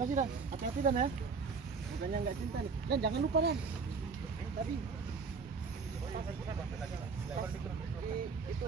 Makasih Dan. Hati-hati Dan ya. Bukannya nggak cinta nih. Dan jangan lupa Dan. Tadi. Itu